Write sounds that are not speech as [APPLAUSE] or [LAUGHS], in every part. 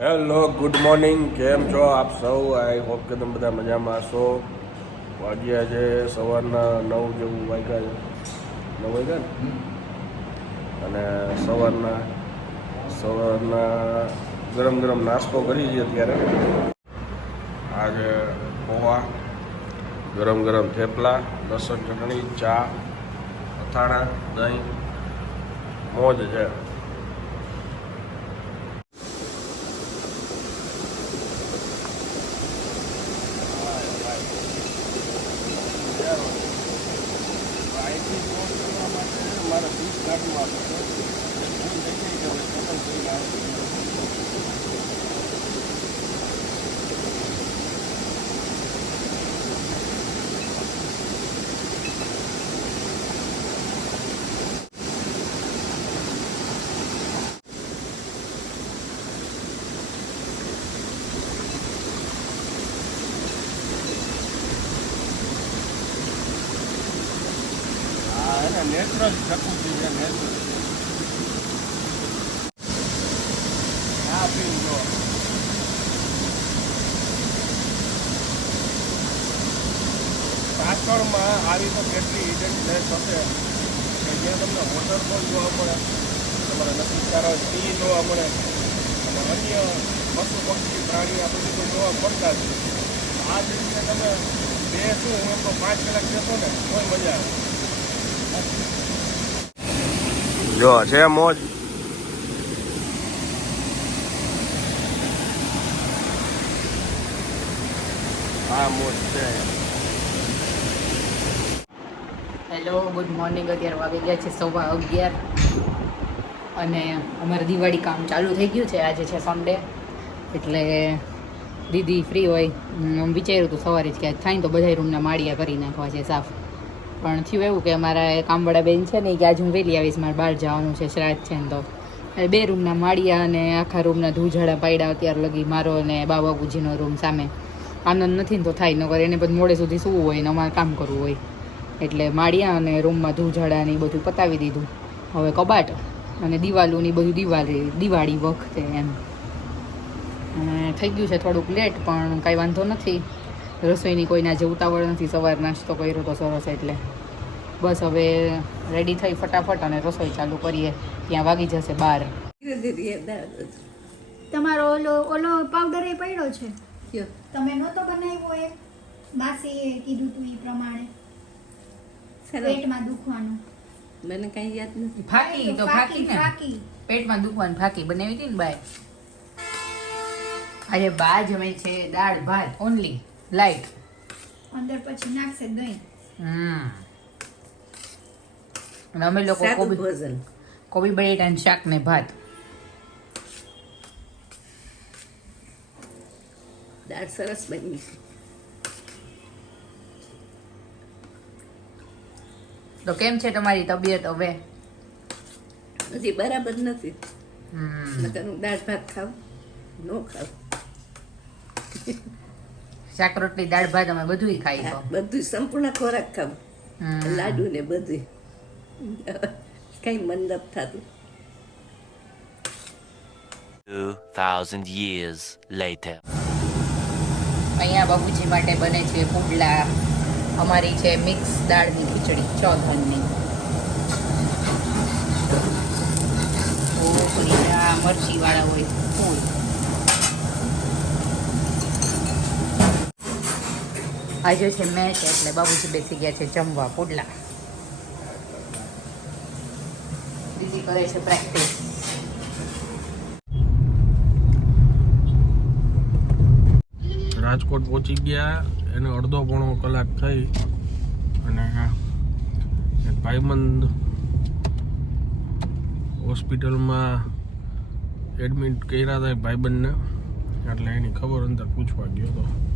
Hello good morning કેમ છો આપ સૌ? આઈ હોપ કે તમે બધા મજામાં હશો. વાગ્યા છે સવારના નવ જેવું વાગ્યા છે. નવ વાગ્યા ને? અને સવારના સવારના ગરમ ગરમ નાસ્તો કરી છે અત્યારે. આજે પૌવા ગરમ ગરમ થેપલા લસણ ચટણી ચા અથાણા દહીં મોજ છે. એને નેચરલ જકુજી છે નેચરલ હા પીન જો પાછળમાં આવી તો કેટલી હિડન પ્લેસ હશે કે જ્યાં તમને વોટરફોલ જોવા મળે તમારા નસીબદારો સિંહ જોવા મળે અને અન્ય પશુ પક્ષી પ્રાણી આ બધું તો જોવા મળતા જ છે. આ જગ્યાએ તમે બે શું હું તો પાંચ કલાક જશો ને, કોઈ મજા આવે જો, છે મોજ. હા, મોજ છે. હેલો ગુડ મોર્નિંગ અત્યારે વાગી ગયા છે સવા અગિયાર. અને અમારે દિવાળી કામ ચાલુ થઈ ગયું છે. આજે છે સન્ડે એટલે દીદી ફ્રી હોય વિચાર્યું હતું સવારે જ કે આજ થાય તો બધા રૂમના માળિયા કરી નાખવા છે સાફ. પણ થયું એવું કે અમારા કામવાળા બેન છે ને કે આજ હું વહેલી આવીશ, મારે બહાર જવાનું છે, શ્રાદ્ધ છે ને તો. બે રૂમના માળિયા અને આખા રૂમના ધૂઝાડા પાડ્યા અત્યારે લગી મારો અને બાબાબુજીનો રૂમ સામે. આનંદ નથી ને તો થાય, નકર એને બધું મોડે સુધી સૂવું હોય ને અમારે કામ કરવું હોય. એટલે માળિયા અને રૂમમાં ધૂઝાડા ને બધું પતાવી દીધું. હવે કબાટ અને દિવાલોની બધું દિવાળી દિવાળી વખતે એમ. થઈ ગયું છે થોડુંક લેટ, પણ કાંઈ વાંધો નથી. રસોઈની કોઈના જે ઉતાવળ નથી સવાર નાસ્તો કર્યો તો સરસ એટલે. બસ હવે રેડી થઈ ફટાફટ અને રસોઈ ચાલુ કરીએ. ત્યાં વાગી જશે બાર. તમારો ઓલો ઓલો પાવડર એ પડ્યો છે? તમે નહોતો બનાવ્યો એક માસીએ કીધું તું એ પ્રમાણે. પેટમાં દુખવાનું. મને કઈ યાદ નથી. ફાકી તો ફાકી ને. ફાકી. પેટમાં દુખવાનું ફાકી. બનાવી હતી ને બાય આજે બા જમે છે દાળ ભાત ઓનલી. લાઈટ અંદર પછી નાખશે દહીં. હમ. અને અમે લોકો કોબી ભોજન. કોબી બટેટાનું શાક ને ભાત. દાળ સરસ બની તો કેમ છે તમારી તબિયત હવે? હજી બરાબર નથી. હમ. નકર હું દાળ ભાત ખાવ નો ખાવ. શાક રોટલી દાળ ભાત અમે બધુંય ખાઈ બધું સંપૂર્ણ ખોરાક ખાવ. લાડુ ને બધું કઈ મન નથી થતું. 2,000 years later. અહીંયા બાબુજી માટે બને છે પુડલા અમારી છે મિક્સ દાળની ખીચડી આ મરચી વાળા હોય ફૂલ. આજે છે મેચ એટલે બાબુજી બેસી ગયા છે જમવા, પુડલા. દીદી કરે છે પ્રેક્ટિસ રાજકોટ પહોંચી ગયા, એને અડધો પોણો કલાક થઈ અને ભાઈબંધ હોસ્પિટલમાં એડમિટ કર્યા હતા ભાઈબંધને. એટલે એની ખબર અંદર પૂછવા ગયો હતો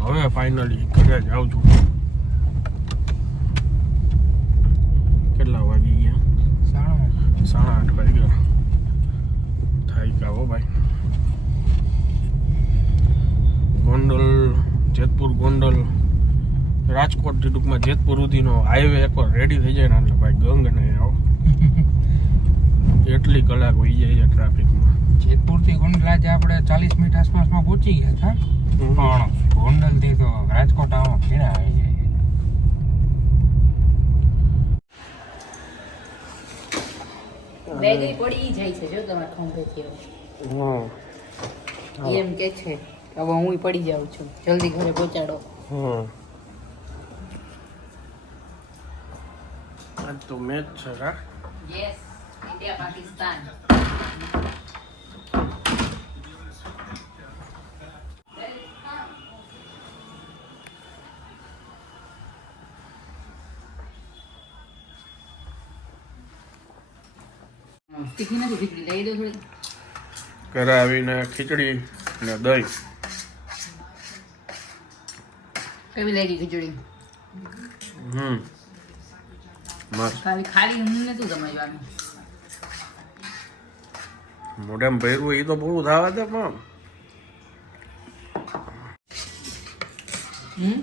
હવે ફાઇનલી ઘરે જ આવું છું કેટલા વાગી ગયા? સાડા આઠ વાગ્યા થાય કા હો ભાઈ. ગોંડલ જેતપુર ગોંડલ રાજકોટથી ટૂંકમાં જેતપુર સુધીનો હાઈવે એકવાર રેડી થઈ જાય ને એટલે ભાઈ ગંગ નહીં આવો. [LAUGHS] એટલી કલાક હોઈ જાય છે ટ્રાફિકમાં જેતપુરથી આપણે ચાલીસ મિનિટ આસપાસમાં પહોંચી ગયા હતા પણ ગોંડલથી તો રાજકોટ આવો ઘેરા આવી ગયા બેગી પડી જાય છે જો તમારે ખંભેથી હવે. હમ એમ કે છે હવે હું પડી જાઉં છું. જલ્દી ઘરે પહોંચાડો. હમ આજ તો મેચ છે કા? યસ ઇન્ડિયા પાકિસ્તાન તીખી નથી ખીચડી લઈ દો થોડી. ખીચડી ને દહીં. કેવી લાગી ખીચડી. હમ મસ્ત. ખાલી ખાલી હું નતું સમજવાનું મોઢામાં ભર્યું એ તો પૂરું થાવે છે પણ. હમ?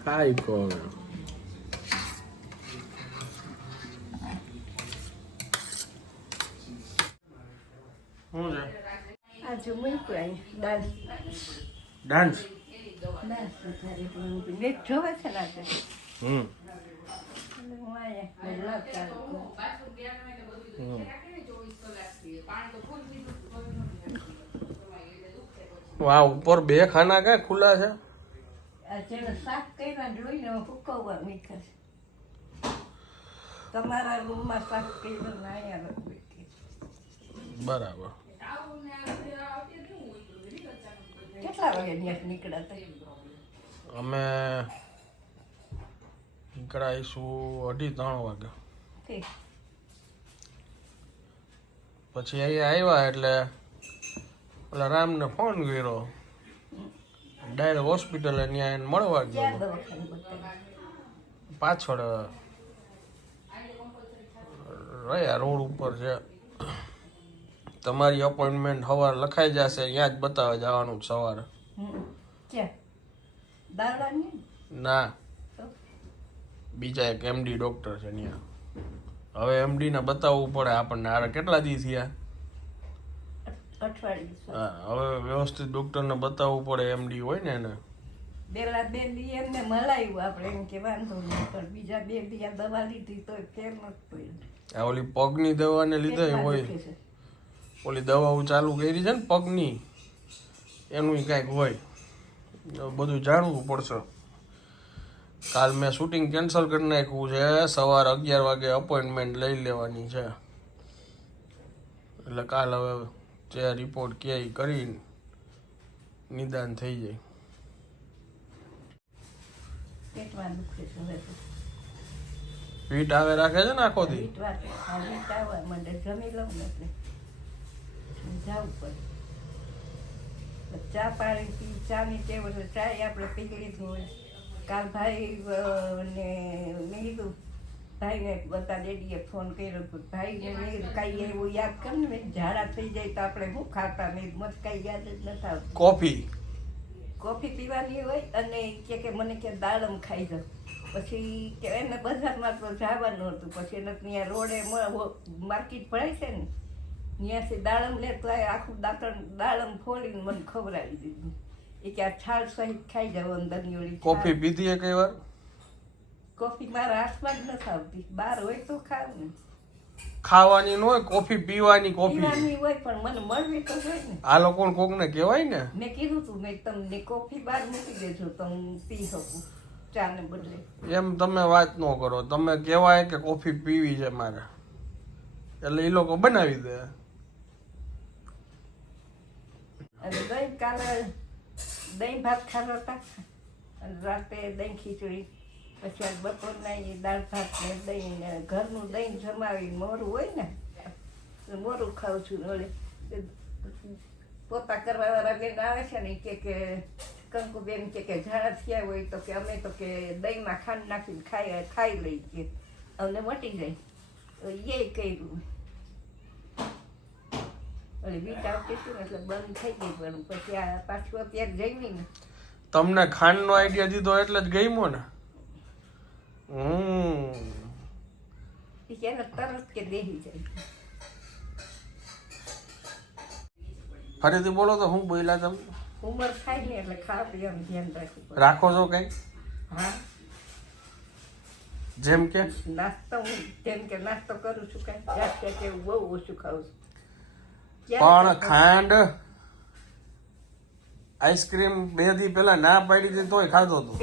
ખાઈ કો શું છે? આજે મૂક્યું દાળ ડાન્સ ડાન્સ હમ. વાહ ઉપર બે ખાના ક્યાં ખુલ્લા છે? તમારા રૂમમાં શાક ને બરાબર. કેટલા વાગે નીકળ્યા હતા અમે નીકળાઈશું અઢી ત્રણ વાગે. પછી અહીંયા આવ્યા એટલે પેલા રામને ફોન કર્યો. ડાયરેક્ટ હોસ્પિટલે ત્યાં એને મળવા ગયો. પાછળ રહ્યા રોડ ઉપર છે. તમારી અપોઇન્ટમેન્ટ સવારે લખાઈ જશે ત્યાં જ બતાવવા જવાનું સવારે. ના. બીજા એક એમડી ડોક્ટર છે ત્યાં હવે એમડી ને બતાવવું પડે આપણને આરે કેટલા દી થયા? હા હવે વ્યવસ્થિત ડોક્ટર ને બતાવવું પડે એમડી હોય ને એને. પેલા બે દી એમને મલાયું આપણે એમ કે વાંધો નહીં પણ બીજા બે દી આ દવા લીધી તો ફેર નથી પડ્યો. આ ઓલી પગની દવાને લીધે હોય. ઓલી દવાઓ ચાલુ કરી છે ને પગની એનું કાંઈક હોય. બધું જાણવું પડશે. કાલ મેં શૂટિંગ કેન્સલ કરી નાખ્યું છે. સવાર અગિયાર વાગે અપોઇન્ટમેન્ટ લઈ લેવાની છે. એટલે કાલ હવે જે રિપોર્ટ કે કરી નિદાન થઈ જાય. પીઠ આવે રાખે છે ને આખો દી? જવું પડે ચા પાણી પી ચાની ટેવ ચાય આપણે પી લીધું હોય. કાલ ભાઈ ને મેં કીધું ભાઈને બધા ડેડીએ ફોન કર્યો ભાઈને કાંઈ એવું યાદ કર ને ઝાડા થઈ જાય તો આપણે શું ખાતા નહીં મત કાંઈ યાદ જ નથી આવતું. કોફી. કોફી પીવાની હોય અને કે કે મને કે દાડમ ખાઈ જાવ પછી કે એને બજારમાં તો જવાનું હતું પછી એને ત્યાં રોડે માર્કેટ ભરાય છે ને ત્યાંથી દાડમ લેતો આવ્યો આખું દાંતણ દાડમ ફોડીને મને ખવડાવી દીધું. એ કે આ છાલ સહિત ખાઈ જાવ અંદરની ઓલી કોફી પીધી કઈ વાર? કોફી મારા હાથમાં જ નથી આવતી. બહાર હોય તો ખાવ. ને ખાવાની ન હોય કોફી પીવાની કોફી. પીવાની હોય પણ મને મળવી તો હોય ને. આ લોકોને કોકને કહેવાય ને? મેં કીધું તું મેં તમને કોફી બહાર મૂકી દેજો તો હું પી શકું ચાને બદલે. એમ તમે વાત ન કરો. તમે કહેવાય કે કોફી પીવી છે મારે. એટલે એ લોકો બનાવી દે. અને દહીં કાલે, દહીં ભાત ખાધા હતા. અને રાતે દહીં ખીચડી, પછી આ બપોરના એ દાળ ભાત ને દહીં, ને ઘરનું દહીં જમાવી મોરું હોય ને મોરું ખાઉં છું. ઓલે પોતા કરવા વાળા બેન આવે છે ને કે કે, કંકુબેન કે કે ઝાડા થયા હોય તો કે અમે તો કે દહીંમાં ખાંડ નાખીને ખાઈ ખાઈ લઈ કે અમને મટી જાય. એ કર્યું. ઓલી બીટ આવતી ને એટલે બંધ થઈ ગઈ પણ પછી આ પાછું અત્યારે જમી ને. તમને ખાંડનો આઈડિયા દીધો એટલે જ ગમ્યો ને? હમ. એને તરત કે દેહી જાય. ફરીથી બોલો તો હું બોલ્યા તમે? ઉંમર થાય ને એટલે ખાવા પીવાનું ધ્યાન રાખવું રાખો છો કઈ? હા. જેમ કે? નાસ્તો હું જેમ કે નાસ્તો કરું છું કાંઈ. જાત કે એવું બહુ ઓછું ખાઉં છું. પણ ખાંડ આઈસ્ક્રીમ બે દી પેલા ના પાડી હતી તોય ખાધો હતો. એ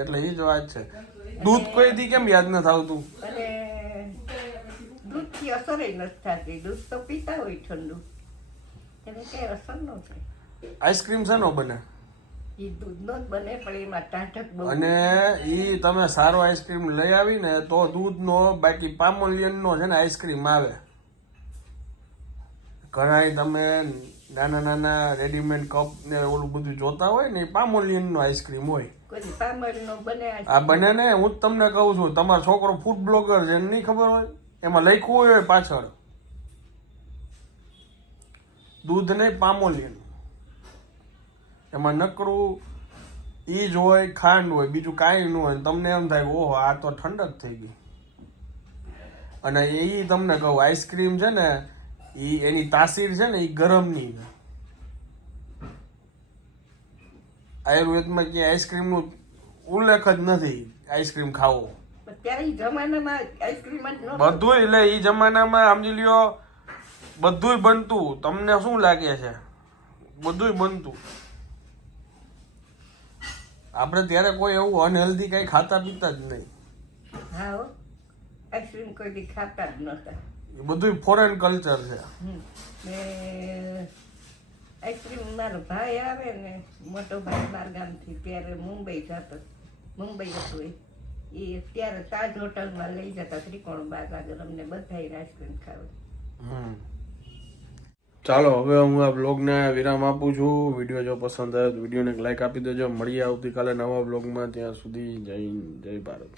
એટલે એ જ વાત છે. દૂધ કોઈ દી કેમ યાદ ન આવતું અને દૂધથી અસર નથી થતી. દૂધ તો પીતા હોય ઠંડુ. એને કઈ અસર ન થાય. આઈસ્ક્રીમ શેનો બને? અને ઈ તમે સારો આઈસ્ક્રીમ લઈ આવીને તો દૂધનો બાકી પામોલિયનનો છે ને આઈસ્ક્રીમ આવે. ઘણા તમે નાના નાના રેડીમેડ કપ ને ઓલું બધું જોતા હોય ને એ પામોલિયનનો આઈસ્ક્રીમ હોય. આ બને ને હું જ તમને કહું છું તમારો છોકરો ફૂડ બ્લોગર છે નહીં ખબર હોય? એમાં લખ્યું હોય પાછળ. દૂધ નહીં પામોલિયન. એમાં નકરું ઈ જ હોય ખાંડ હોય બીજું કાંઈ ન હોય. તમને એમ થાય ઓહો આ તો ઠંડક થઈ ગઈ. અને એ તમને કહું આઈસ્ક્રીમ છે ને ઈ એની તાસીર છે ને એ ગરમની આયુર્વેદમાં કે આઈસ્ક્રીમનું ઉલ્લેખ જ નથી આઈસ્ક્રીમ ખાવો. બધું એટલે એ જમાનામાં સમજી લ્યો બધુંય બનતું. તમને શું લાગે છે? બધુંય બનતું. આપણે ત્યારે કોઈ એવું અનહેલ્ધી કઈ ખાતા પીતા જ નહીં. હા હો. આઈસ્ક્રીમ કોઈ ખાતા જ નહોતા. એ બધુંય ફોરેન કલ્ચર છે. હમ. ને આઈસ્ક્રીમ મારો ભાઈ આવે ને મોટો ભાઈ બાર ગામથી ત્યારે મુંબઈ જતો મુંબઈ હતો એ. ત્યારે તાજ હોટલમાં લઈ જતા ત્રિકોણ બાર આગળ અમને બધાય આઈસ્ક્રીમ ખાવે. હમ. ચાલો હવે હું આ બ્લોગને વિરામ આપું છું. વીડિયો જો પસંદ આવે તો વિડીયોને લાઇક લાઈક આપી દેજો. મળીએ આવતીકાલે નવા બ્લોગમાં ત્યાં સુધી જય હિન્દ જય ભારત.